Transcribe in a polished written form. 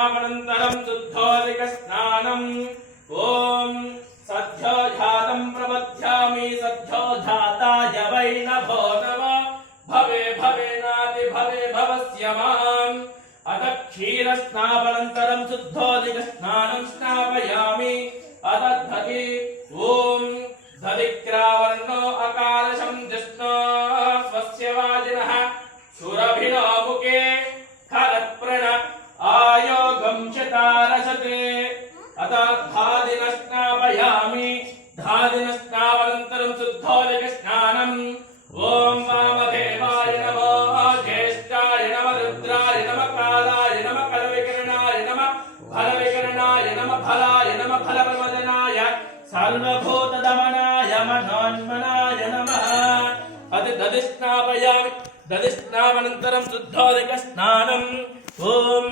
दधिस्नावनन्तरं शुद्धोदकस्नानम् ॐ सद्योजातं प्रबध्यामि सद्योजाताय वै नभो नमः भवे भवेनाति भवे भवस्य माम् अथ क्षीरस्नावनन्तरं शुद्धोदकस्नानं स्नापयामि अथ दधि ॐ दधिक्रावर्णो अकालशं जिष्णो स्वस्य वाजिनः सुरभिनो मुखे खरप्रण आयोगं चकारसते अथ धादिनस्नापयामि धादिनस्नावनन्तरं शुद्धोदकस्नानम् ॐ वामदेवाय नमः ज्येष्ठाय नमः रुद्राय नमः कालाय नमः कलविकरणाय नमः फलविकरणाय नमः फलाय नमः फलप्रवदनाय सर्वभूतदमनाय मनोन्मनाय नमः अथ दधिस्नापयामि दधिस्नावनन्तरं शुद्धोदकस्नानम् ॐ